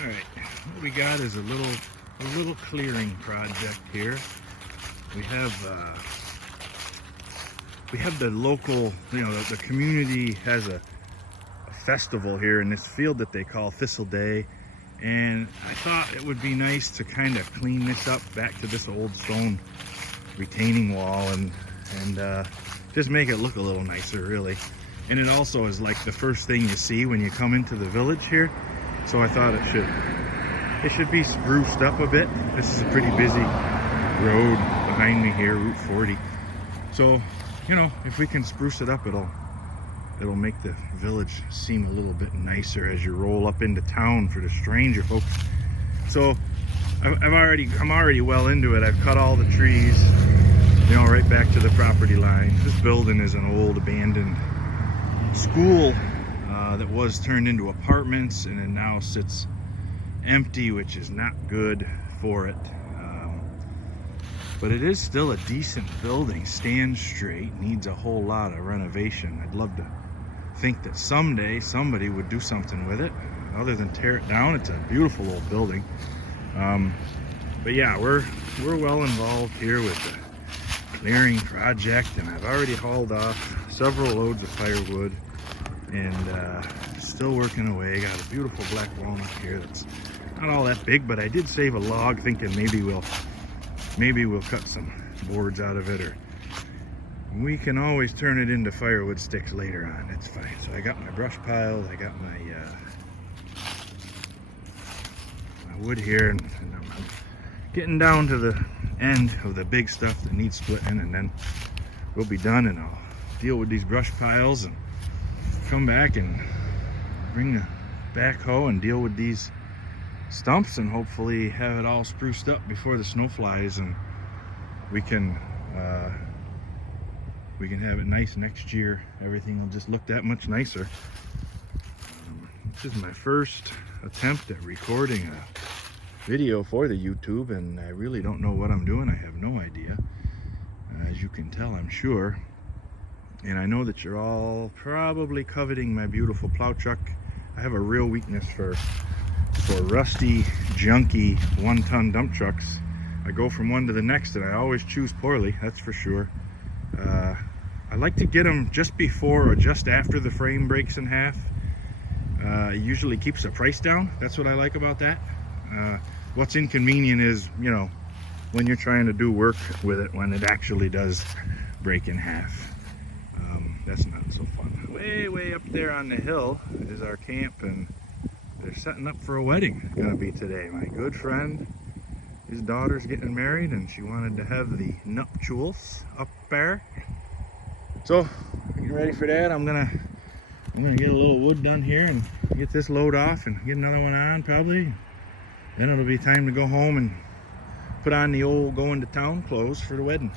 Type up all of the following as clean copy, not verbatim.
All right, what we got is a little clearing project here. We have the local, the community has a festival here in this field that they call Thistle Day, and I thought it would be nice to kind of clean this up back to this old stone retaining wall and just make it look a little nicer, really. And it also is like the first thing you see when you come into the village here, so I thought it should be spruced up a bit. This is a pretty busy road behind me here, Route 40. So, if we can spruce it up, it'll make the village seem a little bit nicer as you roll up into town for the stranger folks. So I'm already well into it. I've cut all the trees, right back to the property line. This building is an old abandoned school that was turned into apartments, and it now sits empty, which is not good for it. But it is still a decent building, stands straight, needs a whole lot of renovation. I'd love to think that someday somebody would do something with it other than tear it down. It's a beautiful old building. But yeah, we're well involved here with the clearing project, and I've already hauled off several loads of firewood and still working away. Got a beautiful black walnut here that's not all that big, but I did save a log thinking maybe we'll cut some boards out of it, or we can always turn it into firewood sticks later on. It's fine. So I got my brush piles, I got my wood here, and I'm getting down to the end of the big stuff that needs splitting, and then we'll be done, and I'll deal with these brush piles and come back and bring the backhoe and deal with these stumps and hopefully have it all spruced up before the snow flies, and we can have it nice next year. Everything will just look that much nicer. This is my first attempt at recording a video for the YouTube, and I really don't know what I'm doing. I have no idea, as you can tell, I'm sure. And I know that you're all probably coveting my beautiful plow truck. I have a real weakness for rusty, junky, one-ton dump trucks. I go from one to the next, and I always choose poorly, that's for sure. I like to get them just before or just after the frame breaks in half. It usually keeps the price down. That's what I like about that. What's inconvenient is, when you're trying to do work with it, when it actually does break in half. That's not so fun. Way up there on the hill is our camp, and they're setting up for a wedding. Gonna be today. My good friend, his daughter's getting married, and she wanted to have the nuptials up there. So, getting ready for that. I'm gonna get a little wood done here and get this load off and get another one on probably. Then it'll be time to go home and put on the old going to town clothes for the wedding.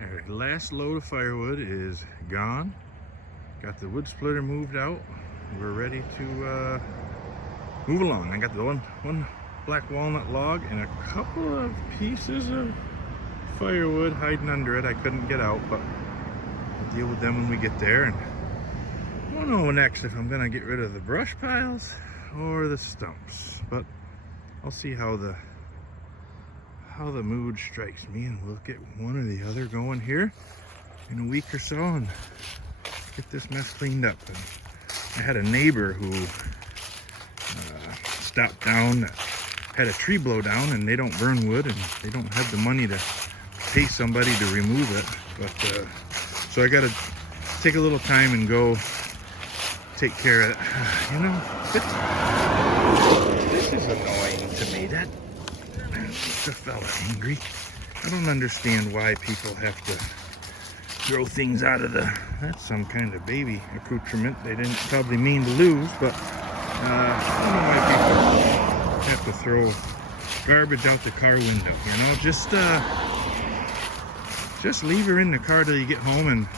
Alright, last load of firewood is gone. Got the wood splitter moved out. We're ready to move along. I got the one black walnut log and a couple of pieces of firewood hiding under it. I couldn't get out, but I'll deal with them when we get there. And I don't know next if I'm gonna get rid of the brush piles or the stumps, but I'll see how the mood strikes me, and we'll get one or the other going here in a week or so and get this mess cleaned up. And I had a neighbor who stopped down, had a tree blow down, and they don't burn wood, and they don't have the money to pay somebody to remove it. But so I got to take a little time and go take care of it. This is annoying to me. That makes the fella angry. I don't understand why people have to throw things out of the that's some kind of baby accoutrement they didn't probably mean to lose, but I don't know why people have to throw garbage out the car window, you know. Just leave her in the car till you get home and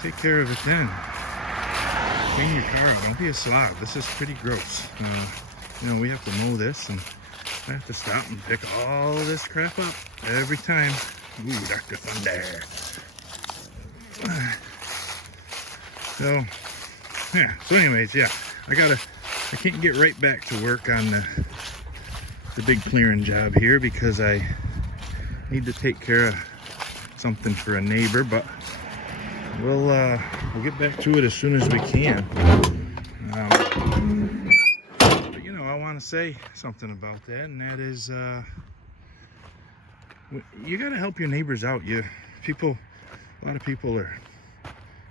take care of it then. Clean your car out. Don't be a slob. This is pretty gross. You know, we have to mow this, and I have to stop and pick all this crap up every time. Ooh, Dr. Thunder. So, yeah. So anyways, yeah. I can't get right back to work on the big clearing job here because I need to take care of something for a neighbor, but we'll get back to it as soon as we can. But you know, I want to say something about that, and that is you got to help your neighbors out. A lot of people are,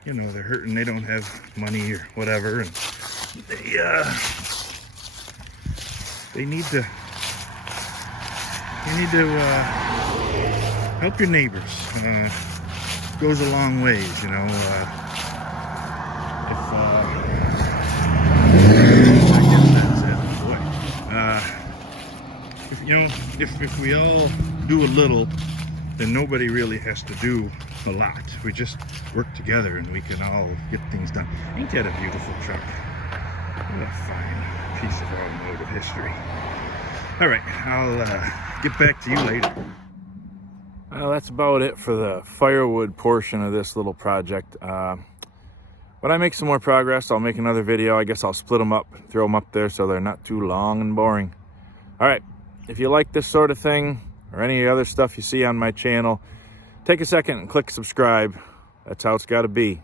you know, they're hurting, they don't have money or whatever, and they need to help your neighbors. Goes a long ways, you know. I guess that's it, boy. If you know, if we all do a little, then nobody really has to do a lot. We just work together and we can all get things done. Ain't that a beautiful truck? What a fine piece of automotive history. All right, I'll get back to you later. Well, that's about it for the firewood portion of this little project. When I make some more progress, I'll make another video. I guess I'll split them up, throw them up there so they're not too long and boring. All right, if you like this sort of thing or any other stuff you see on my channel, take a second and click subscribe. That's how it's got to be.